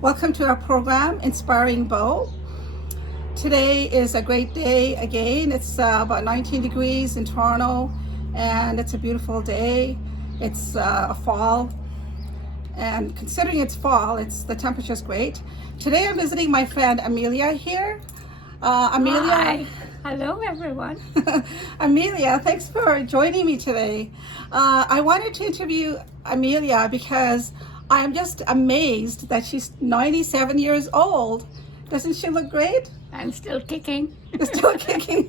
Welcome to our program, Inspiring Bow. Today is a great day again. It's about 19 degrees in Toronto, and it's a beautiful day. It's a fall, and considering it's fall, the temperature's great. Today I'm visiting my friend Amelia here. Amelia. Hi. Hello, everyone. Amelia, thanks for joining me today. I wanted to interview Amelia because I'm just amazed that she's 97 years old. Doesn't she look great? I'm still kicking. You're still kicking.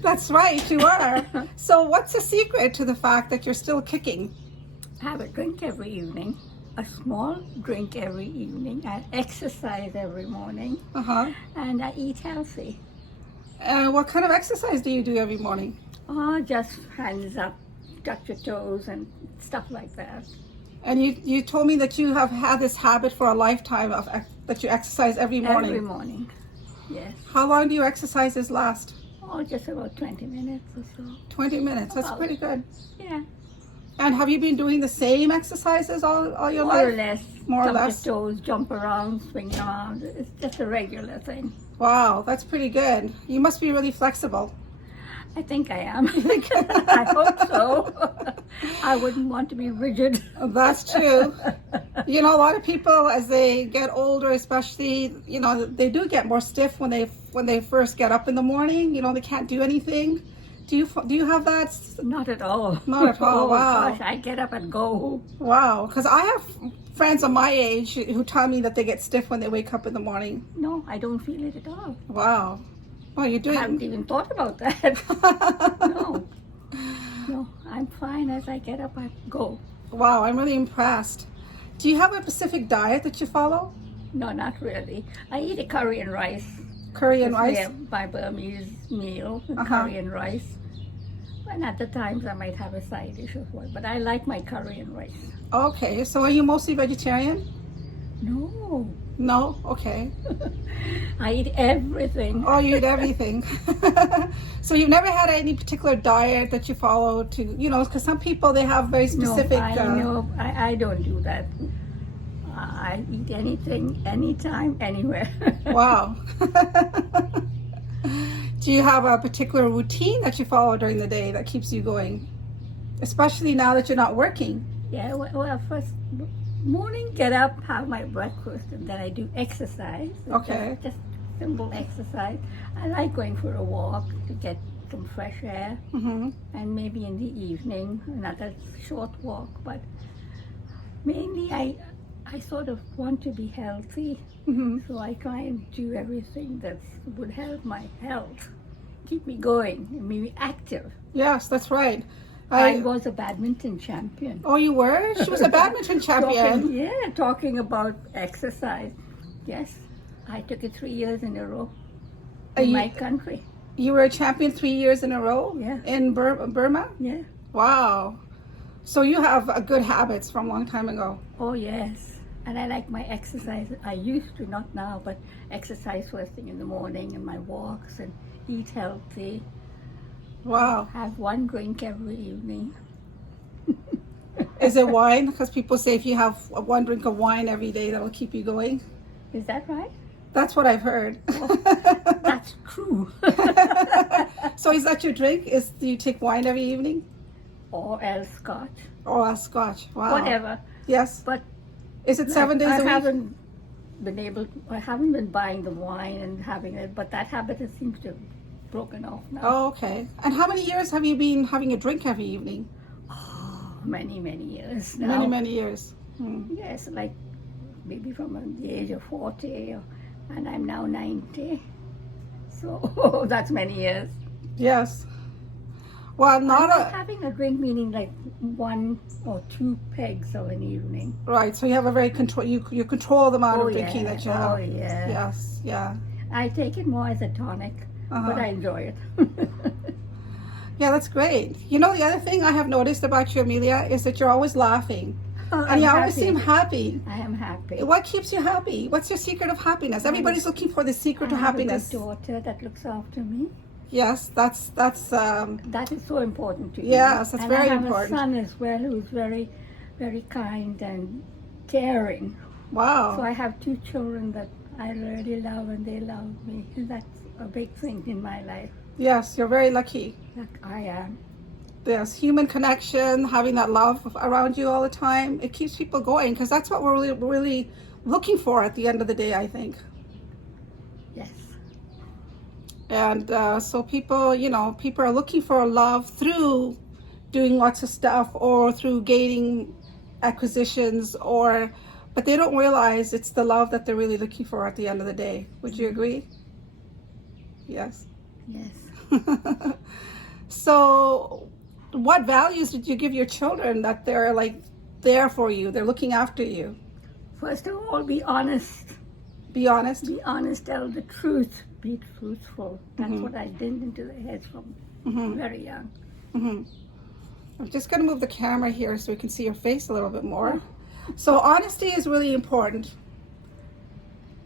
That's right, you are. So what's the secret to the fact that you're still kicking? I have a drink every evening, a small drink every evening. I exercise every morning, and I eat healthy. What kind of exercise do you do every morning? Oh, just hands up, touch your toes, and stuff like that. And you told me that you have had this habit for a lifetime of that you exercise every morning. Every morning, yes. How long do your exercises last? Oh, just about 20 minutes or so. 20 minutes, that's pretty good. Yeah. And have you been doing the same exercises all your life? More or less. More or Touch less. your toes, jump around, swing around. It's just a regular thing. Wow, that's pretty good. You must be really flexible. I think I am. I hope so. I wouldn't want to be rigid. That's true. You know, a lot of people as they get older, especially, you know, they do get more stiff when they first get up in the morning. You know, they can't do anything. Do you have that? Not at all. Not at all. Oh, Wow. gosh, I get up and go. Wow. Because I have friends of my age who tell me that they get stiff when they wake up in the morning. No, I don't feel it at all. Wow. Well, you're doing. I haven't even thought about that. No, I'm fine as I get up and go. Wow, I'm really impressed. Do you have a specific diet that you follow? No, not really. I eat a curry and rice. Curry and rice? Yeah, my Burmese meal, curry and rice. And at the times I might have a side dish as well, but I like my curry and rice. Okay, so are you mostly vegetarian? No. No? Okay. I eat everything. Oh, you eat everything. So you've never had any particular diet that you follow to, you know, because some people, they have very specific... No, I don't do that. I eat anything, anytime, anywhere. Wow. Do you have a particular routine that you follow during the day that keeps you going? Especially now that you're not working. Yeah, well, first morning, get up, have my breakfast, and then I do exercise. Okay. Just simple exercise. I like going for a walk to get some fresh air, and maybe in the evening, another short walk. But mainly, I sort of want to be healthy, so I try and do everything that would help my health, keep me going, and be active. Yes, that's right. I was a badminton champion. Oh, you were? She was a badminton champion. Talking about exercise. Yes, I took it 3 years in a row Are in you- my country. You were a champion 3 years in a row? Yeah. In Burma? Yeah. Wow. So you have good habits from a long time ago. Oh, yes. And I like my exercise. I used to, not now, but exercise first thing in the morning and my walks and eat healthy. Wow. Have one drink every evening. Is it wine? Because people say if you have one drink of wine every day, that'll keep you going. Is that right? That's what I've heard. That's true. So is that your drink? Do you take wine every evening? Or else scotch. Or a scotch? Wow. Whatever. Yes. But Is it 7 days a week? I haven't been buying the wine and having it, but that habit seems to have broken off now. Oh, okay. And how many years have you been having a drink every evening? Oh, many years now. Many, many years. Yes, like maybe from the age of 40, and I'm now 90. So that's many years. Yes. Well, not having a drink, meaning like 1 or 2 pegs of an evening. Right, so you have a very control. You control the amount of drinking that you have. Oh yeah. Yes, yeah. I take it more as a tonic, but I enjoy it. Yeah, that's great. You know, the other thing I have noticed about you, Amelia, is that you're always laughing, and I'm you always happy. seem happy. I am happy. What keeps you happy? What's your secret of happiness? Everybody's looking for the secret to happiness. I have a good daughter that looks after me. Yes, that's. That is so important to me. Yes, that's very important. important. I have a son as well who's very, very kind and caring. Wow. So I have 2 children that I really love and they love me. And that's a big thing in my life. Yes, you're very lucky. Like I am. There's human connection, having that love around you all the time. It keeps people going because that's what we're really looking for at the end of the day, I think. Yes. And so people, people are looking for love through doing lots of stuff or through gaining acquisitions, but they don't realize it's the love that they're really looking for at the end of the day. Would you agree? Yes. Yes. So what values did you give your children that they're like there for you? They're looking after you. First of all, be honest. Be honest. Be honest, tell the truth. Be truthful. That's what I did into their heads from very young. I'm just going to move the camera here so we can see your face a little bit more. So honesty is really important.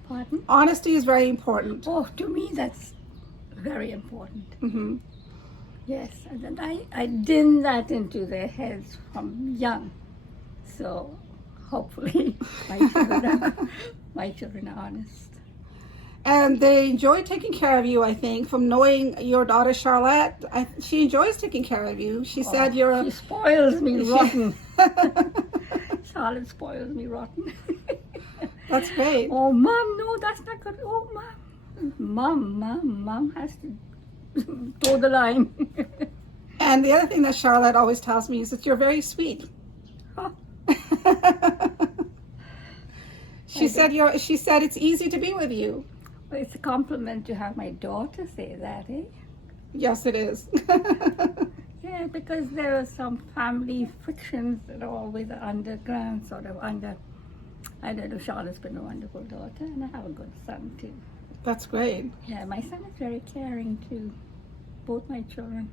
Pardon? Honesty is very important. Oh, to me, that's very important. Yes, and then I did that into their heads from young. So hopefully my children are honest. And they enjoy taking care of you, I think, from knowing your daughter Charlotte. She enjoys taking care of you. She said you're She spoils me rotten. Charlotte spoils me rotten. That's great. Oh, Mom, no, that's not good. Oh, Mom has to toe the line. And the other thing that Charlotte always tells me is that you're very sweet. Huh. She said it's easy to be with you. Well, it's a compliment to have my daughter say that, eh? Yes, it is. Yeah, because there are some family frictions that are always underground, sort of under. I don't know, Charlotte's been a wonderful daughter, and I have a good son, too. That's great. Yeah, my son is very caring, too. Both my children.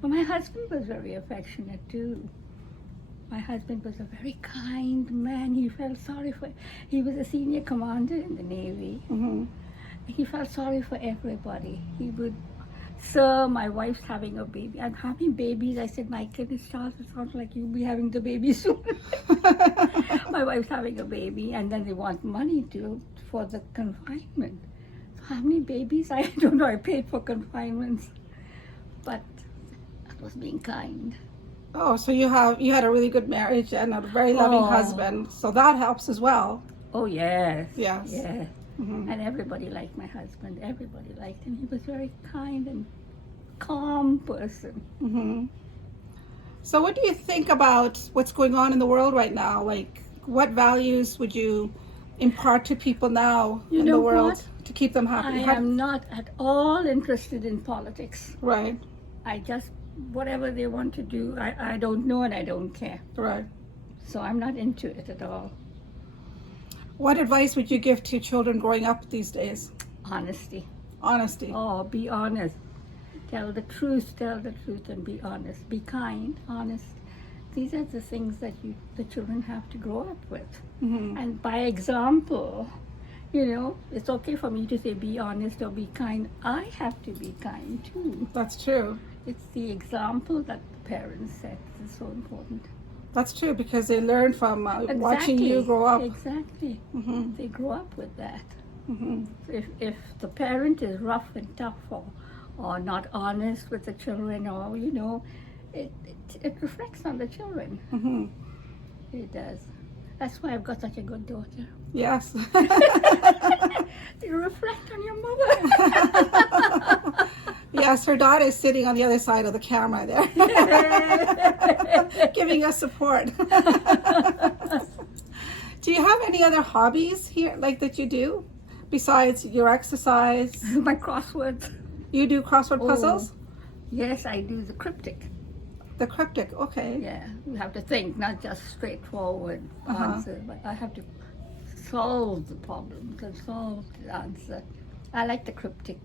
But my husband was very affectionate, too. My husband was a very kind man. He felt sorry for... He was a senior commander in the Navy. He felt sorry for everybody. He would... Sir, my wife's having a baby. I'm having babies. I said, my goodness, Charles, it sounds like you'll be having the baby soon. My wife's having a baby, and then they want money for the confinement. So how many babies? I don't know. I paid for confinements. But that was being kind. Oh, so you had a really good marriage and a very loving husband. So that helps as well. Oh, yes. Yes. Yes. And everybody liked my husband. Everybody liked him. He was a very kind and calm person. So what do you think about what's going on in the world right now? Like, what values would you impart to people now in the world to keep them happy? I am not at all interested in politics. Right. I just, whatever they want to do, I don't know and I don't care. Right. So I'm not into it at all. What advice would you give to children growing up these days? Honesty. Honesty. Oh, be honest. Tell the truth and be honest. Be kind, honest. These are the things that the children have to grow up with. And by example, it's okay for me to say be honest or be kind. I have to be kind too. That's true. It's the example that the parents set is so important. That's true, because they learn from watching you grow up. Exactly. They grow up with that. If the parent is rough and tough or not honest with the children, or it reflects on the children. It does. That's why I've got such a good daughter. Yes. You reflect on your mother. Yes, her daughter is sitting on the other side of the camera there, giving us support. Do you have any other hobbies here, like that you do, besides your exercise? My crosswords. You do crossword puzzles? Yes, I do the cryptic. The cryptic, okay. Yeah, you have to think, not just straightforward answer, but I have to solve the problem, to solve the answer. I like the cryptic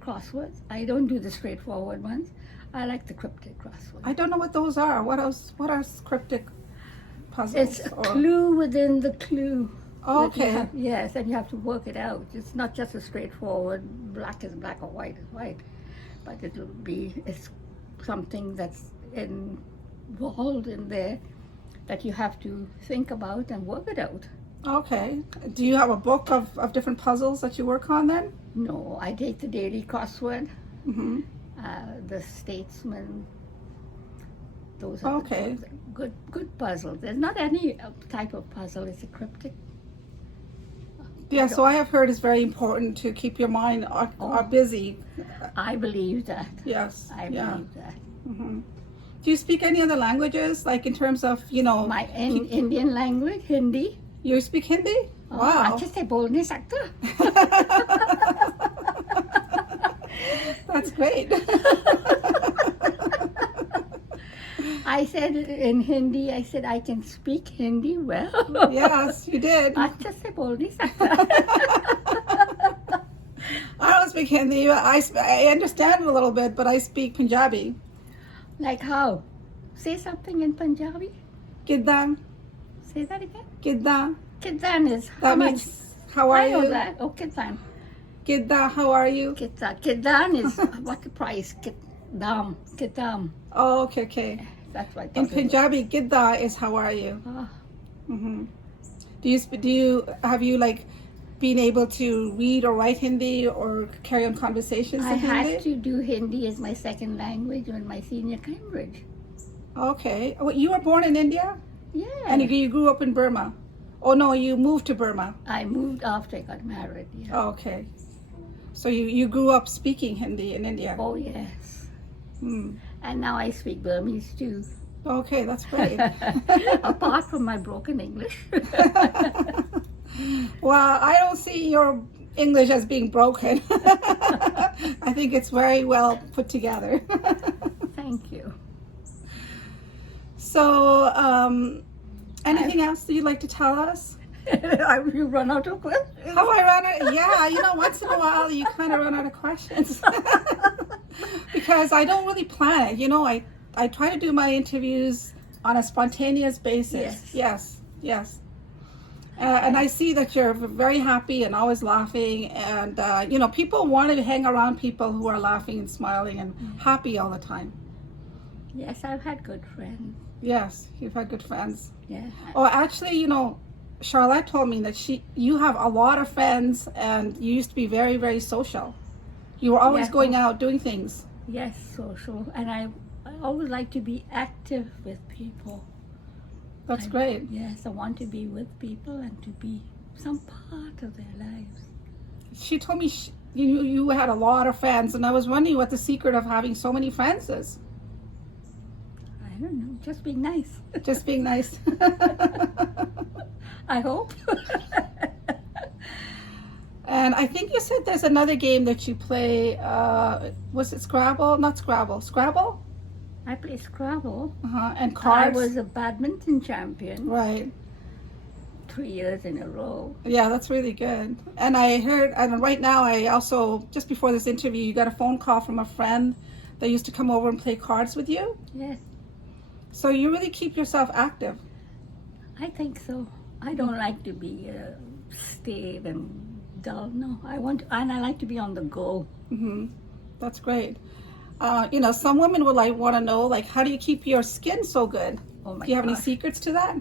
crosswords. I don't do the straightforward ones. I like the cryptic crosswords. I don't know what those are. What are cryptic puzzles? It's a clue within the clue. Oh, okay. Yes, and you have to work it out. It's not just a straightforward black is black or white is white, but it's something that's involved in there that you have to think about and work it out. Okay. Do you have a book of different puzzles that you work on then? No, I take the daily crossword, Mm-hmm. the statesman. Those are Okay. the good puzzles. There's not any type of puzzle. It's a cryptic. Yeah, so I have heard it's very important to keep your mind busy. I believe that. Yes. I Yeah. believe that. Mm-hmm. Do you speak any other languages, like in terms of, My Indian language, Hindi. you speak Hindi? Wow. अच्छे से बोल नहीं सकता. That's great. I said in Hindi, I said I can speak Hindi well. Yes, you did. अच्छे से बोल नहीं सकता. I don't speak Hindi. I understand a little bit, but I speak Punjabi. Like how? Say something in Punjabi. Kiddan, Say that again. kiddan. Kiddan is how That much? means, how are I know you? that. Oh, Kiddan. Kiddan, how are you? Kiddan is what the price? Kidam. Kidam. Oh, okay, okay. That's what. In Punjabi, Gidda is how are you? Oh, Mm-hmm. Have you like been able to read or write Hindi or carry on conversations I in had Hindi? to do Hindi as my second language in my senior Cambridge. Okay. Oh, you were born in India? Yeah. And you grew up in Burma? Oh no, you moved to Burma. I moved after I got married. Yeah. Oh, okay. So you grew up speaking Hindi in India? Oh yes. Hmm. And now I speak Burmese too. Okay, that's great. Apart from my broken English. Well, I don't see your English as being broken. I think it's very well put together. Thank you. So, anything else that you'd like to tell us? You run out of questions. How I run out? Yeah, once in a while you kind of run out of questions. Because I don't really plan it. I try to do my interviews on a spontaneous basis. Yes. And I see that you're very happy and always laughing. And, people want to hang around people who are laughing and smiling and happy all the time. Yes, I've had good friends. Yes, you've had good friends. Yeah. Oh, actually, Charlotte told me that you have a lot of friends and you used to be very, very social. You were always Yeah. going out doing things. Yes, social. And I always like to be active with people. That's great. Yes, I want to be with people and to be some part of their lives. She told me you had a lot of friends, and I was wondering what the secret of having so many friends is. I don't know, just being nice. Just being nice. I hope. And I think you said there's another game that you play. Was it Scrabble? Not Scrabble. Scrabble? I play Scrabble. And I cards. was a badminton champion Right. 3 years in a row. Yeah, that's really good. And I heard, and right now I also, just before this interview, you got a phone call from a friend that used to come over and play cards with you. Yes, So you really keep yourself active. I think so. I don't like to be staid and dull. No, and I like to be on the go. Hmm. That's great. Some women would want to know, how do you keep your skin so good? Oh my Do you have any gosh. secrets to that?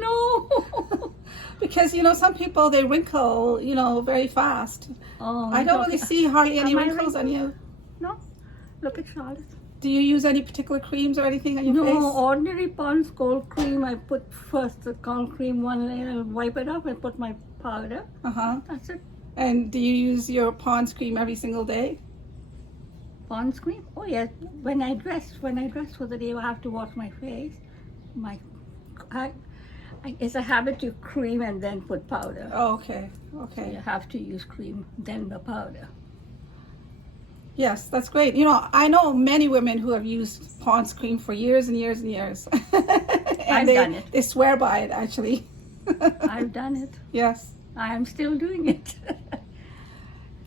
No. Because, some people, they wrinkle, very fast. Oh, I don't really see hardly any Am I wrinkles on you. No. Look at Charlotte. Do you use any particular creams or anything on your No, face? ordinary Pond's cold cream. I put first the cold cream one layer, wipe it up, and put my powder. Uh-huh. That's it. And do you use your Pond's cream every single day? Pond's cream? Oh yes. When I dress for the day, I have to wash my face. It's a habit to cream and then put powder. Oh, okay. You Okay. have to use cream, then the powder. Yes, that's great. I know many women who have used Pond's cream for years and years and years. And I've done it. They swear by it, actually. I've done it. Yes. I am still doing it.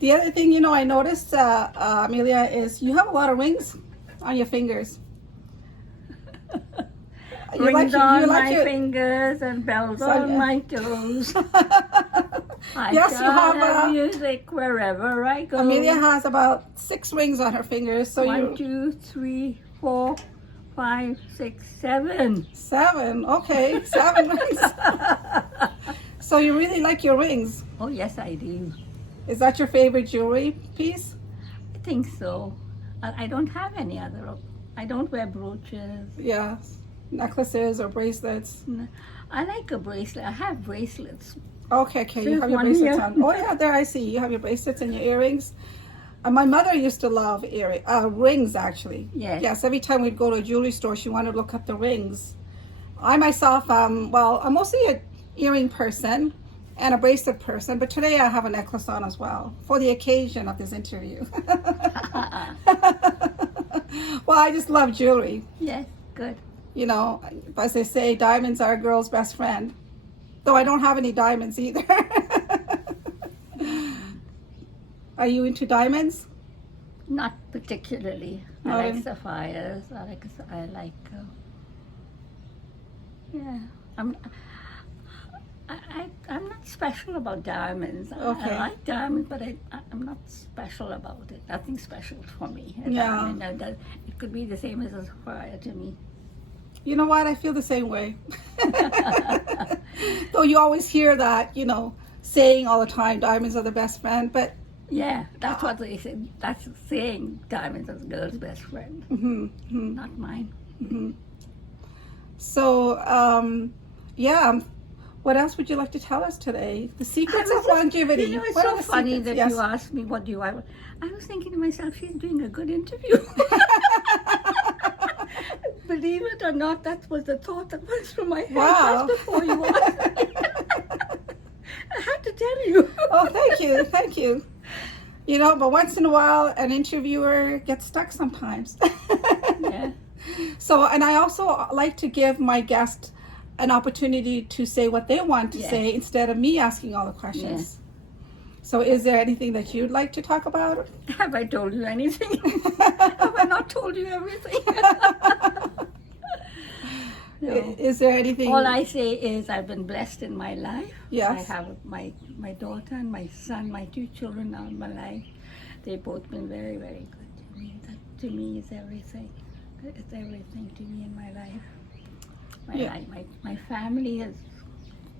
The other thing, I noticed, Amelia, is you have a lot of rings on your fingers. You Rings on my your- fingers and bells So, on yeah. my toes. I Yes, you shall have, music wherever I go. Amelia has about 6 rings on her fingers. So 1, 2, 3, 4, 5, 6, 7. 7. Okay, 7 rings. So you really like your rings. Oh, yes, I do. Is that your favorite jewelry piece? I think so. I don't have any other. I don't wear brooches. Yeah, necklaces or bracelets. I like a bracelet. I have bracelets. Okay, you There's have your one bracelets here. on. Oh yeah, there I see. You have your bracelets and your earrings. My mother used to love rings, actually. Yes. Yes, every time we'd go to a jewelry store, she wanted to look at the rings. I myself, I'm mostly a earring person and a bracelet person, but today I have a necklace on as well for the occasion of this interview. Well, I just love jewelry. Yes, good. You know, as they say, diamonds are a girl's best friend. Though I don't have any diamonds either. Are you into diamonds? Not particularly. I No. like sapphires. I like. Yeah, I'm not special about diamonds. Okay. I like diamonds, but I'm not special about it. Nothing special for me. A Yeah. diamond, it could be the same as a sapphire to me. You know what? I feel the same way. Though you always hear that, saying all the time, diamonds are the best friend. But Yeah, that's what they say. That's saying diamonds are the girl's best friend, not mine. so, what else would you like to tell us today? The secrets of longevity. You know, it's What are so the funny secrets? that Yes. you asked me what do I want. I was thinking to myself, she's doing a good interview. Believe it or not, that was the thought that went through my head Wow. just before you asked. I had to tell you. Oh, thank you. But once in a while, an interviewer gets stuck sometimes. Yeah. So, and I also like to give my guest an opportunity to say what they want to Yes. say instead of me asking all the questions. Yes. So is there anything that you'd like to talk about? Have I told you anything? Have I not told you everything? No. Is there anything? All I say is I've been blessed in my life. Yes. I have my daughter and my son, my 2 children now in my life. They've both been very, very good to me. That to me is everything. It's everything to me in my life. My family is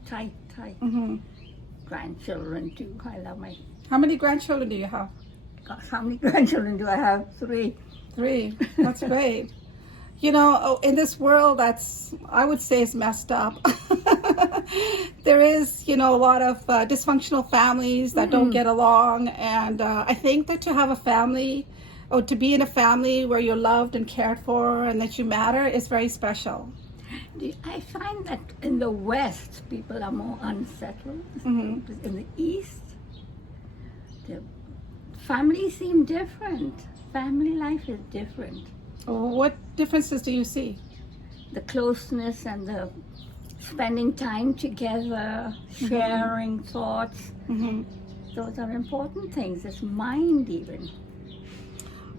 tight. Mhm. Grandchildren too. I love my. How many grandchildren do you have? Gosh, how many grandchildren do I have? 3. 3. That's great. In this world I would say is messed up. There is, a lot of dysfunctional families that don't get along. And I think that to have a family or to be in a family where you're loved and cared for and that you matter is very special. I find that in the West, people are more unsettled. In the East, the families seem different. Family life is different. What differences do you see? The closeness and the spending time together, sharing thoughts. Those are important things. It's mind even.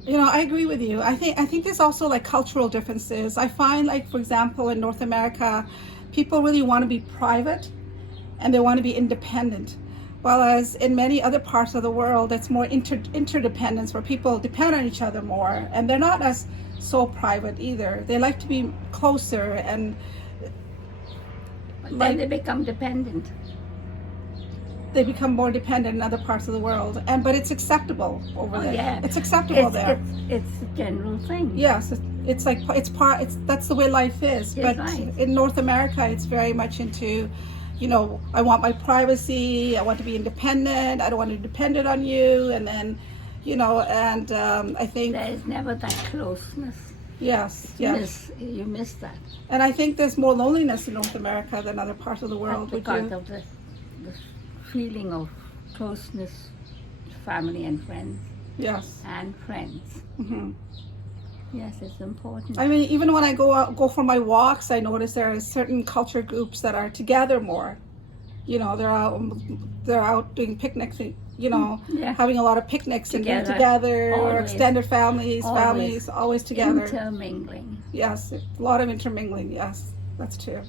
I agree with you. I think there's also like cultural differences. I find like, for example, in North America, people really want to be private and they want to be independent. Whereas in many other parts of the world, it's more interdependence where people depend on each other more and they're not as so private either. They like to be closer and Then they become dependent. they become more dependent in other parts of the world. But it's acceptable over there. Yeah. It's acceptable there. It's a general thing. Yes, that's the way life is. Yes, But right. in North America, it's very much into, I want my privacy. I want to be independent. I don't want to be dependent on you. And then, I think There is never that closeness. yes. You miss that. And I think there's more loneliness in North America than other parts of the world. Would Because you? of the feeling of closeness, family and friends. Yes. And friends. Yes, it's important. I mean, even when I go for my walks, I notice there are certain culture groups that are together more. They're out doing picnics. Yeah. Having a lot of picnics and being Together. together, or Always. extended families, always together. Intermingling. Yes, a lot of intermingling. Yes, that's true.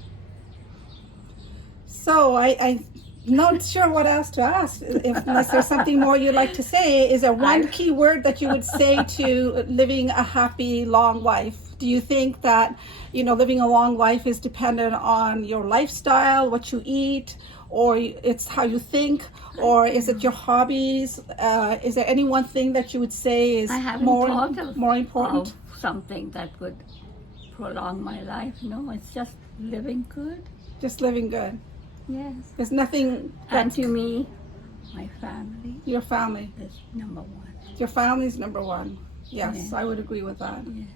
So I'm not sure what else to ask. Unless there's something more you'd like to say, is there one key word that you would say to living a happy, long life? Do you think that, living a long life is dependent on your lifestyle, what you eat, or it's how you think, or is it your hobbies? Is there any one thing that you would say is I haven't more of important? something that would prolong my life. No, it's just living good. Just living good. Yes. There's nothing And that to me, my family your family. is number one. Your family's number one. Yes, Yes. I would agree with that. Yes.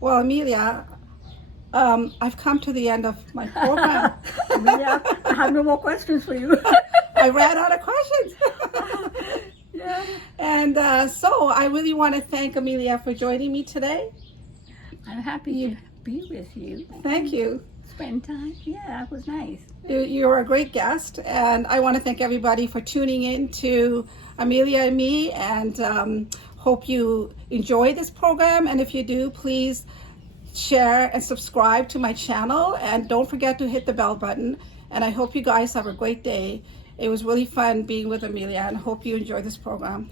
Well, Amelia, I've come to the end of my program. Amelia, I have no more questions for you. I ran out of questions. Yeah. And so I really want to thank Amelia for joining me today. I'm happy to be with you. Thank you. Spend time. Yeah, that was nice. You're a great guest, and I want to thank everybody for tuning in to Amelia and me, and hope you enjoy this program. And if you do, please share and subscribe to my channel, and don't forget to hit the bell button. And I hope you guys have a great day. It was really fun being with Amelia, and I hope you enjoy this program.